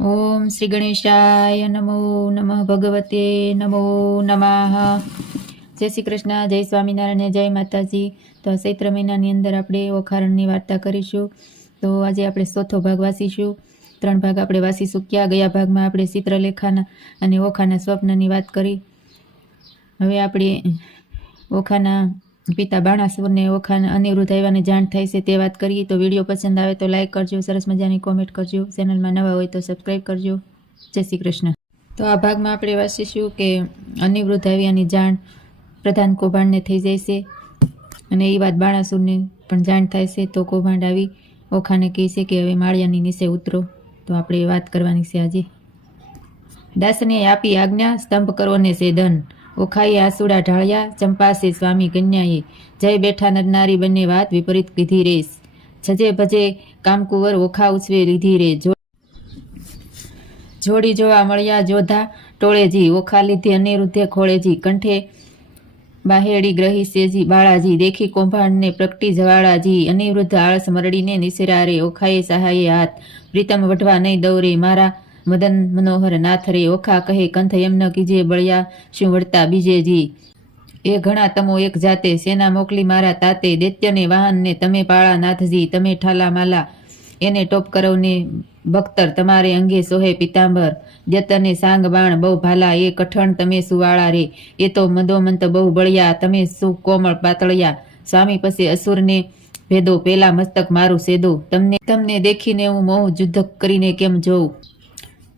ઓમ શ્રી ગણેશાય નમો નમઃ ભગવતે નમો નમઃ। જય શ્રી કૃષ્ણ, જય સ્વામિનારાયણ, જય માતાજી। તો ચૈત્ર મહિનાની અંદર આપણે ઓખારણની વાર્તા કરીશું। તો આજે આપણે ચોથો ભાગ વાંચીશું। 3 ભાગ આપણે વાંચીશું। ગયા ભાગમાં આપણે ચિત્રલેખાના અને ઓખાના સ્વપ્નની વાત કરી। હવે આપણે ઓખાના પિતા બાણાસુરને ઓખાના અનિરુદ્ધ આવ્યાની જાણ થાય છે તે વાત કરીએ। તો વિડીયો પસંદ આવે તો લાઈક કરજો, સરસ મજાની કોમેન્ટ કરજો, ચેનલમાં નવા હોય તો સબસ્ક્રાઈબ કરજો। જય શ્રી કૃષ્ણ। તો આ ભાગમાં આપણે વાંચીશું કે અનિરુદ્ધ આવ્યાની જાણ પ્રધાન કૌભાંડને થઈ જાય છે અને એ વાત બાણાસુરને પણ જાણ થાય છે। તો કૌભાંડ આવી ઓખાને કહે છે કે હવે માળિયાની નીચે ઉતરો। તો આપણે એ વાત કરવાની છે આજે। દાસને આપી આજ્ઞા, સ્તંભ કરો ને સેદન। ઓખાએ આંસુડા ઢાળ્યા, ચંપાસે સ્વામી કન્યાએ। જય બેઠા નરનારી બંને વાત વિપરીત કીધી રેસ। છજે ભજે કામકુંવર ઓખા ઉછવે લીધી રે। જોડી જોવા મળ્યા જોધા ટોળેજી। ઓખા લીધે અનિરુદ્ધે ખોળેજી। કંઠે બાહેડી ગ્રહી સેજી બાળાજી। દેખી કૌભાંડને પ્રગટી જવાળાજી। અનિરુદ્ધ આળસ મરડીને નિસરા રે। ઓખાએ સહાયે હાથ, પ્રીતમ વઢવા નહીં દૌરે। મારા મદન મનોહર નાથ રે। ઓખા કહે કંથ એમ ન કીજે બળિયા, શું વળતા બીજેજી। એ ઘણા તમો એક જાતે, સેના મોકલી મારા તાતે। દૈત્યને વાહનને તમે પાળા નાથજી। તમે ઠાલા માલા એને ટોપ કરો ને બખ્તર, તમારે અંગે સોહે પિતાંબર। જતને સાંગ બાણ બહુ ભાલા, એ કઠણ તમે સુવાળા રે। એ તો મદોમંત બહુ બળિયા, તમે સુ કોમળ પાતળિયા। સ્વામી પછી અસુરને ભેદો, પેલા મસ્તક મારું સેદો। તમને દેખીને હું મોહ યુદ્ધ કરીને કેમ જોઉં।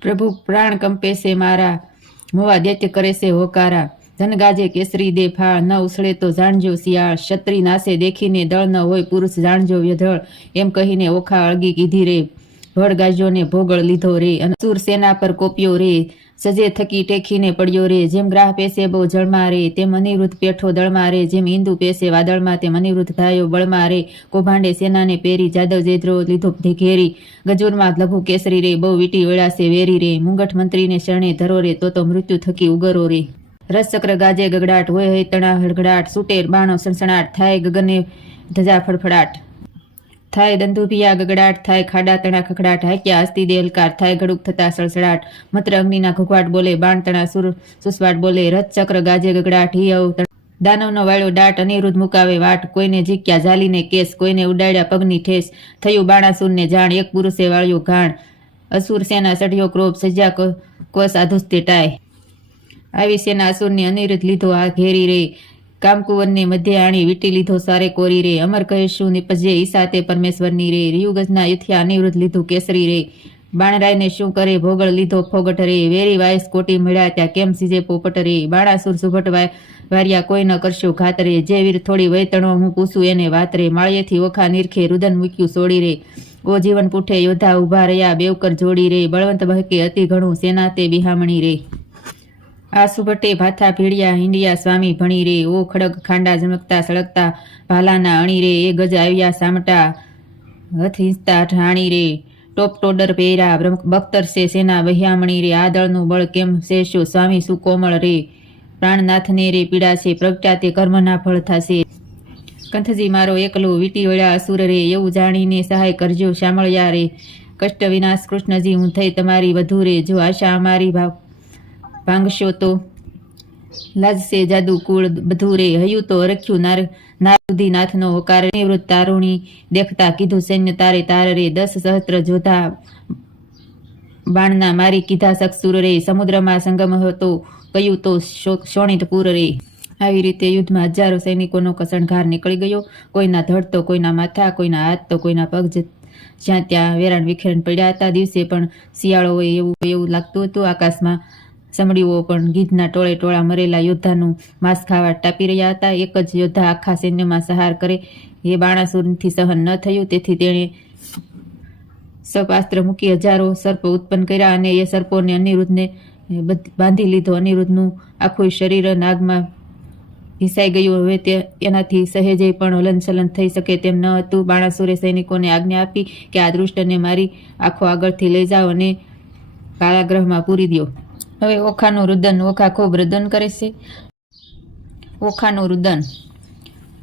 પ્રભુ પ્રાણ કંપે છે મારા, મોવા દૈત્ય કરે છે હોકારા। ધન ગાજે કેસરી દે ફાળ, ન ઉછળે તો જાણજો શિયાળ। ક્ષત્રિ નાશે દેખીને દળ, ન હોય પુરુષ જાણજો વ્યધળ। એમ કહીને ઓખા અળગી કીધી રે, ભળ ગાજ્યો ને ભોગળ લીધો રે। અને સુર સેના પર કોપ્યો રે, સજે થકી ટેકીને પડ્યો રે। જેમ ગ્રાહ પેસે બહુ જળમાં રે, તેમ અનિરુદ્ધ પેઠો દળમાં રે। જેમ ઈંદુ પેસે વાદળમાં, તેમ અનિરુદ્ધ ધાયો બળમાં રે। કૌભાંડે સેનાને પેરી, જાદવ જેદ્રો લીધો ઘેરી। ગજુરમાં લઘુ કેસરી રે, બહુ વીટી વળાશે વેરી રે। મુંગઠ મંત્રીને શરણે ધરો રે, તો મૃત્યુ થકી ઉગરો રે। રસચક્ર ગાજે ગગડાટ, હોય હૈતણા હડગડાટ। છૂટે બાણો સણસણાટ, થાય ગગને ધજા ફડફડાટ। થાય દંદુભિયા ગગડાટ, થાય ખાડા તણા ખખડાટ। હાક્યા હસ્તી દે હલકાર, થાય ઘડુક થતા સળસળાટ। મત્ર અગ્નિના ઘુઘવાટ બોલે, બાણ તણા સુસવાટ બોલે। રથચક્ર ગાજે ગગડાટ, હી અવ દાનવનો વાળ્યો દાટ। અનિરુદ્ધ મુકાવે વાટ, કોઈને ઝીક્યા ઝાલીને કેસ। કોઈને ઉડાડ્યા પગની ઠેસ, થયું બાણાસુરને જાણ। એક પુરુષે વાળ્યો ઘાણ, અસુર સેના ચઢ્યો ક્રોધ। સજ્જા કો સાધુસ્તે ટાય, આવી સેના અસુરની અનિરુદ્ધ લીધો આ ઘેરી રે। કામકુંવરને મધ્ય આણી, વીટી લીધો સારે કોરી રે। અમર કહીશું નિપજે ઈશા તે પરમેશ્વરની રે। રિયુગજના યુથ્યા અનિરુદ્ધ લીધું કેસરી રે। બાણરાયને શું કરે ભોગળ લીધો ફોગટ રે। વેરી વાયસ કોટી મળ્યા ત્યાં, કેમ સીજે પોપટ રે। બાણાસુર સુભટ વાર્યા, કોઈ ન કરશો ઘાત રે। જે વીર થોડી વૈતણો, હું પૂછું એને વાત રે। માળિયેથી ઓખા નીરખે, રુદન મૂક્યું સોડી રે। ઓ જીવન પૂઠે યોદ્ધા ઉભા રહ્યા, બેવકર જોડી રે। બળવંત બહકે અતિ ઘણું, સેના તે બિહામણી રે। આ સુભટે ભાથા ભીડિયા, હિંડિયા સ્વામી ભણી રે। ઓ ખડગ ખાંડા ઝમકતા સળગતા, ભાલાના અણી રે। એ ગજ આવ્યા સામટા, હથ હિંચતા ઢાણી રે। ટોપ ટોડર પહેર્યા, બખ્તર છે સેના બહ્યામણી રે। આ દળનું બળ કેમ શેષો, સ્વામી સુકોમળ રે। પ્રાણનાથને રે પીડા છે, પ્રગટ્યા તે કર્મના ફળ થશે। કંથજી મારો એકલો, વીટી વળ્યા અસુર રે। એવું જાણીને સહાય કરજો શામળિયા રે। કષ્ટ વિનાશ કૃષ્ણજી, હું થઈ તમારી વધુ રે। જો આશા અમારી ભાંગશો તો લાજશે જાદુ કુળ બધું રે। હયું તો રખ્યું નારુદી નાથનો હોકાર। નિવૃત્ત તારુણી દેખતા, કીધું સૈન્ય તારે તાર રે। 10 સહસ્ત્ર જોધા બાણના, મારી કીધા સક્ષુર રે। સમુદ્રમાં સંગમ હતો, કયું તો શોણિતપુર રે। આવી રીતે યુદ્ધમાં હજારો સૈનિકોનો કસણઘાર નીકળી ગયો। કોઈના ધડ તો કોઈના માથા, કોઈના હાથ તો કોઈના પગ, જ્યાં ત્યાં વેરાણ વિખેરણ પડ્યા હતા। દિવસે પણ શિયાળો હોય એવું લાગતું હતું। આકાશમાં સમડીઓ પણ ગીધના ટોળે ટોળા મરેલા યોદ્ધાનું માંસ ખાવા ટાપી રહ્યા હતા। એક જ યોદ્ધા આખા સૈન્યમાં સહાર કરે, એ બાણાસુરથી સહન ન થયું। તેથી તેણે સપાસ્ત્ર મૂકી હજારો સર્પ ઉત્પન્ન કર્યા, અને એ સર્પોને અનિરુદ્ધને બાંધી લીધો। અનિરુદ્ધનું આખું શરીર નાગમાં ભીસાઈ ગયું। હવે તે એનાથી સહેજે પણ હલનચલન થઈ શકે તેમ ન હતું। બાણાસુરે સૈનિકોને આજ્ઞા આપી કે આ દૃષ્ટને મારી આંખો આગળથી લઈ જાઓ અને કારાગૃહમાં પૂરી દો। હવે ઓખાનું રુદન, ઓખા ખૂબ રુદન કરે છે। ઓખાનું રુદન,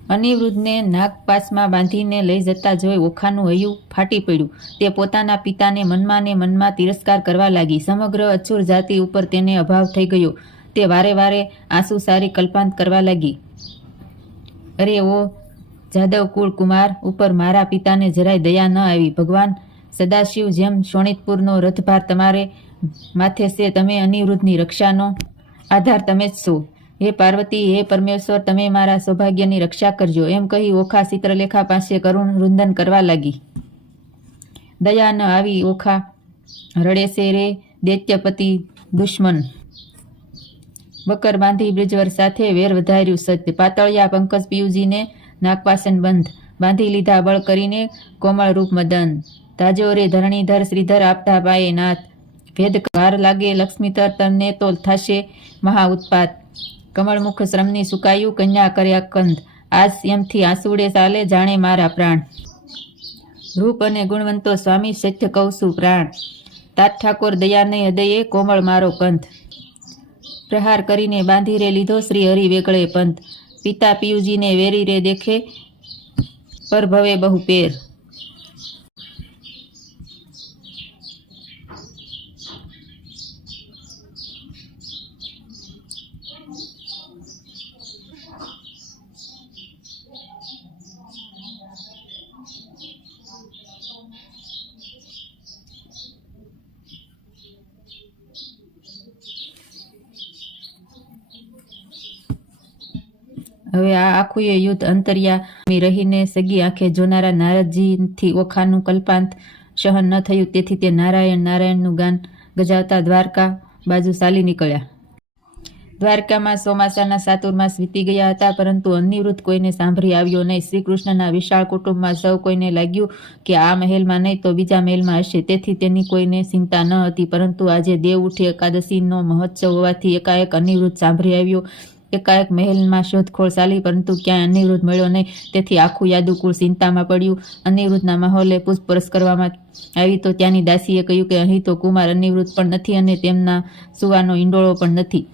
અનિરુદ્ધને નાગપાસમાં બાંધીને લઈ જતા જોઈ ઓખાનું હૈયું ફાટી પડ્યું. તે પોતાના પિતાને મનમાં ને મનમાં તિરસ્કાર કરવા લાગી. સમગ્ર અછૂર જાતિ ઉપર તેને અભાવ થઈ ગયો. તે વારે વારે આંસુ સારી કલ્પાંત કરવા લાગી. અરે ઓ જાદવ કુળ કુમાર ઉપર મારા પિતાને જરાય દયા ન આવી. ભગવાન સદાશિવ જેમ શોણિતપુરનો રથભાર તમારે માથે છે. તમે અનિરુદ્ધની રક્ષાનો આધાર તમે જ છો. હે પાર્વતી, હે પરમેશ્વર, તમે મારા સૌભાગ્યની રક્ષા કરજો. એમ કહી ઓખા ચિત્રલેખા પાસે કરુણ રુંદન કરવા લાગી. દયા ન આવી ઓખા રડે છે રે દૈત્યપતિ દુશ્મન. વકર બાંધી બ્રિજવર સાથે વેર વધાર્યું સત્ય. પાતળિયા પંકજ પિયુજીને નાગપાસન બંધ બાંધી લીધા બળ કરીને કોમળ રૂપ મદન. તાજો રે ધરણીધર શ્રીધર આપતા પાયે નાથ. ભેદ વાર લાગે લક્ષ્મીધર તને તો થશે મહા ઉત્પાત. કમળમુખ શ્રમની સુકાયું કન્યા કર્યા કંદ. આજ એમથી આંસુડે ચાલે જાણે મારા પ્રાણ. રૂપ અને ગુણવંતો સ્વામી સત્ય કહું છું પ્રાણ. तात ઠાકોર દયા નહીં હૃદયે કોમળ મારો કંથ. પ્રહાર કરીને બાંધી રે લીધો શ્રી હરિ વેગળે પંથ. પિતા પિયુજીને વેરી રે દેખે પર ભવે બહુ પેર. હવે આ આખું એ યુદ્ધ અંતર્યામી રહીને સગી આંખે જોનારા નારદજીથી ઓખાનું કલ્પાંત સહન ન થયું. તેથી તે નારાયણ નારાયણનું ગાન ગજાવતા દ્વારકા બાજુ ચાલી નીકળ્યા. દ્વારકામાં ચોમાસાના ચાતુર્માસ વીતી ગયા હતા, પરંતુ અનિરુદ્ધ કોઈને સાંભળી આવ્યો નહીં. શ્રી કૃષ્ણના વિશાળ કુટુંબમાં સૌ કોઈને લાગ્યું કે આ મહેલમાં નહીં તો બીજા મહેલમાં હશે. તેથી તેની કોઈને ચિંતા ન હતી. પરંતુ આજે દેવ ઉઠી એકાદશીનો મહોત્સવ હોવાથી એકાએક અનિરુદ્ધ સાંભળી આવ્યો. એકાએક મહેલમાં શોધખોળ ચાલી, પરંતુ ક્યાંય અનિરુદ્ધ મળ્યો નહીં. તેથી આખું યાદુકુળ ચિંતામાં પડ્યું. અનિરુદ્ધના માહોલે પૂછપરછ કરવામાં આવી તો ત્યાંની દાસીએ કહ્યું કે અહીં તો કુમાર અનિરુદ્ધ પણ નથી અને તેમના સુવાનો ઈંડોળો પણ નથી.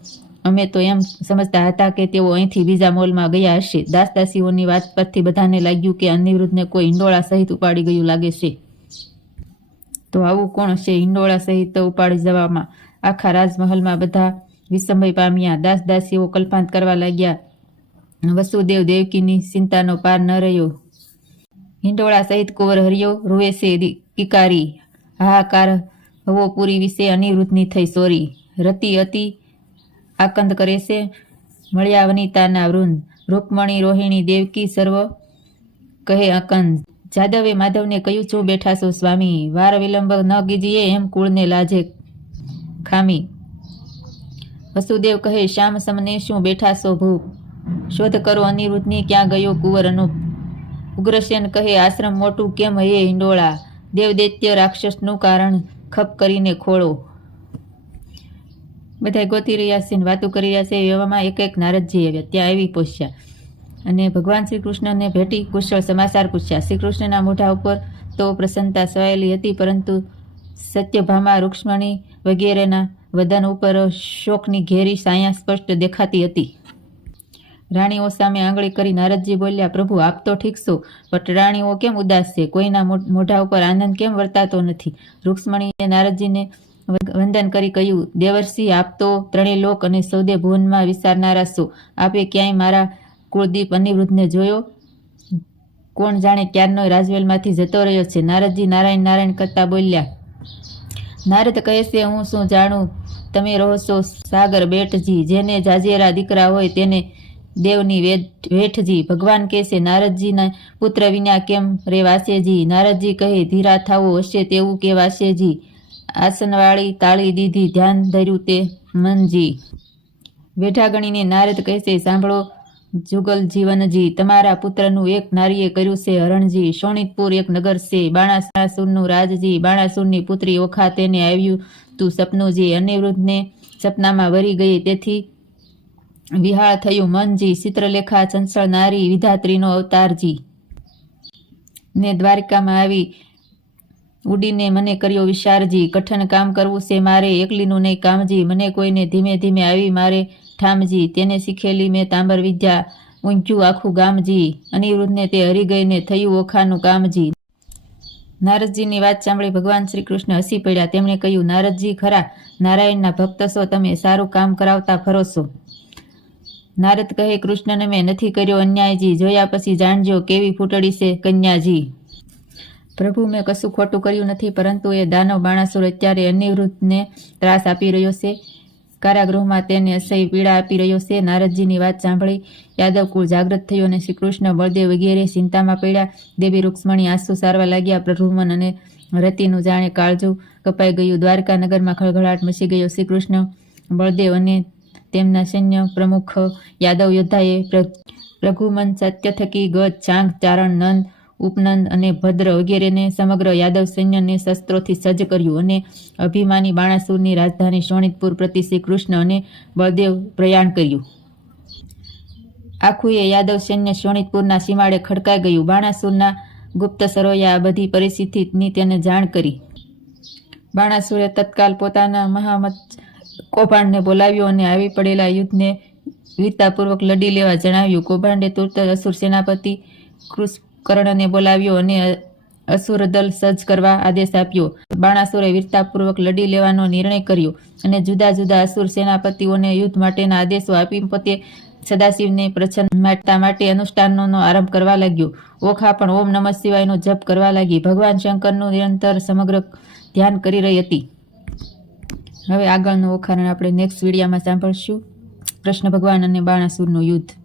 અમે તો એમ સમજતા હતા કે તેઓ અહીંથી બીજા મોલમાં ગયા હશે. દાસીઓની વાત પરથી બધાને લાગ્યું કે અનિરુદ્ધને કોઈ ઈંડોળા સહિત ઉપાડી ગયું લાગે છે. તો આવું કોણ હશે ઈંડોળા સહિત ઉપાડી જવામાં? આખા રાજમહલમાં બધા વિસ્મય પામ્યા. દાસીઓ કલ્પાંત કરવા લાગ્યા. વસુદેવ દેવકીની ચિંતાનો પાર ન રહ્યો. હિંડોળા સહિત કુંવર હરિયો રૂવે છે કિકારી. હાહાકાર હવો પૂરી વિશે અનિરુદ્ધની થઈ સોરી. રતિ અતિ આકંદ કરે છે મળ્યા વનિતાના વૃંદ. રૂકમણી રોહિણી દેવકી સર્વ કહે આકંદ. જાદવે માધવને કહ્યું છું બેઠા છો સ્વામી. વાર વિલંબ ન કીજીએ એમ કુળને લાજે ખામી. વસુદેવ કહે શ્યામ સમને શું બેઠા છો ભૂપ. શોધ કરો અનિરુદ્ધની ક્યાં ગયો કુંવર અનુપ. ઉગ્રસેન કહે આશ્રમ મોટું કેમ હે હિંડોળા. દેવ દૈત્ય રાક્ષસનું કારણ ખપ કરીને ખોળો. બધા ગોતી રહ્યા છે, વાતો કરી રહ્યા છે. એવામાં એક નારદજી આવ્યા. ત્યાં આવી પહોંચ્યા અને ભગવાન શ્રી કૃષ્ણને ભેટી કુશળ સમાચાર પૂછ્યા. શ્રી કૃષ્ણના મોઢા ઉપર તો પ્રસન્નતા છવાયેલી હતી, પરંતુ સત્યભામા રૂક્ષ્મણી વગેરેના વદન ઉપર શોકની ઘેરી છાયા સ્પષ્ટ દેખાતી હતી. રાણીઓ સામે આંગળી કરી નારદજી બોલ્યા, પ્રભુ આપ તો ઠીક છો, પણ રાણીઓ કેમ ઉદાસ છે? કોઈના મોઢા ઉપર આનંદ કેમ વર્તાતો નથી? રૂક્ષ્મણીએ નારદજીને વંદન કરી કહ્યું, દેવર્ષિ આપ તો ત્રણેય લોક અને સૌદે ભુવનમાં વિચારનારા છો. આપે ક્યાંય મારા કુળદીપ અનિરુદ્ધને જોયો? કોણ જાણે ક્યારનો રાજવેલમાંથી જતો રહ્યો છે. નારદજી નારાયણ નારાયણ કરતા બોલ્યા. નારદ કહે છે, હું શું જાણું, તમે રહો છો સાગર બેટજી. જેને જાજેરા દીકરા હોય તેને દેવની વેઠજી. ભગવાન કહે છે, નારદજીના પુત્ર વિના કેમ રે વાસેજી. નારદજી કહે, ધીરા થાવો હશે તેવું કે વાસેજી. આસનવાળી તાળી દીધી ધ્યાન ધર્યું તે મનજી. વેઠા ગણીને નારદ કહે છે, સાંભળો જુગલ જીવનજી. તમારા પુત્રનું એક નારીએ કર્યું છે હરણજી. શોણિતપુર એક નગર છે, બાણાસુરનું રાજજી. બાણાસુરની પુત્રી ઓખા તેને આવ્યું તું સપનુંજી. અનિરુદ્ધને સપનામાં વરી ગઈ તેથી વિહાળ થયું મનજી. ચિત્રલેખા ચંચળ નારી વિધાત્રીનો અવતારજી ને દ્વારિકામાં આવી ઉડીને મને કર્યો વિશારજી. કઠણ કામ કરવું છે મારે, એકલીનું નહીં કામજી. મને કોઈને ધીમે ધીમે આવી મારે ઠામજી. તેને શીખેલી મેં તાંબર વિદ્યા, ઊંચું આખું ગામજી, અનિરુદ્ધને તે હરી ગઈને થયું ઓખાનું કામજી. નારદજીની વાત સાંભળી ભગવાન શ્રી કૃષ્ણ હસી પડ્યા. તેમણે કહ્યું, નારદજી ખરા નારાયણના ભક્ત છો, તમે સારું કામ કરાવતા ફરો છો. નારદ કહે, કૃષ્ણને મેં નથી કર્યો અન્યાયજી, જોયા પછી જાણજો કેવી ફૂટડી છે કન્યાજી. પ્રભુ, મેં કશું ખોટું કર્યું નથી, પરંતુ એ દાનવ બાણાસુર અત્યારે અનિરુદ્ધને ત્રાસ આપી રહ્યો છે. કારાગૃહમાં તેને અસહ્ય પીડા આપી રહ્યો છે. નારદજીની વાત સાંભળી યાદવ કુળ જાગૃત થયું અને શ્રી કૃષ્ણ, બળદેવ વગેરે ચિંતામાં પડ્યા. દેવી રૂક્ષ્મણી આંસુ સારવા લાગ્યા. પ્રભુમન અને રતિનું જાણે કાળજું કપાઈ ગયું. દ્વારકા નગરમાં ખળભળાટ મચી ગયો. શ્રી કૃષ્ણ, બળદેવ અને તેમના સૈન્ય પ્રમુખ યાદવ યોદ્ધાએ પ્રઘુમન, સત્યથકી, ગજ, ચાંગ, ચારણ, નંદ, ઉપનંદ અને ભદ્ર વગેરેને સમગ્ર યાદવ સૈન્યને શસ્ત્રોથી સજ્જ કર્યું અને અભિમાની બાણાસુરની રાજધાની શોણિતપુર પ્રતિ શ્રી કૃષ્ણ અને બળદેવ પ્રયાણ કર્યું. આખું એ યાદવ સૈન્ય શોણિતપુરના સીમાડે ખડકાઈ ગયું. બાણાસુરના ગુપ્તસરોએ આ બધી પરિસ્થિતિની તેને જાણ કરી. બાણાસુરે તત્કાલ પોતાના મહામત કૌભાંડને બોલાવ્યો અને આવી પડેલા યુદ્ધને વીરતાપૂર્વક લડી લેવા જણાવ્યું. કૌભાંડે તુરત અસુર સેનાપતિ કૃષ્કર્ણને બોલાવ્યો અને અસુર દળ સજ્જ કરવા આદેશ આપ્યો. બાણાસુરે વીરતાપૂર્વક લડી લેવાનો નિર્ણય કર્યો અને જુદા જુદા અસુર સેનાપતિઓને યુદ્ધ માટેના આદેશો આપી પોતે સદાશિવને પ્રસન્ન માટે અનુષ્ઠાનનો આરંભ કરવા લાગ્યો. ઓખા પણ ઓમ નમઃ શિવાયનો જપ કરવા લાગી. ભગવાન શંકરનું નિરંતર સમગ્ર ધ્યાન કરી રહી હતી. હવે આગળનું ઓખારણ આપણે નેક્સ્ટ વિડીયોમાં સાંભળશું. કૃષ્ણ ભગવાન અને બાણાસુરનું યુદ્ધ.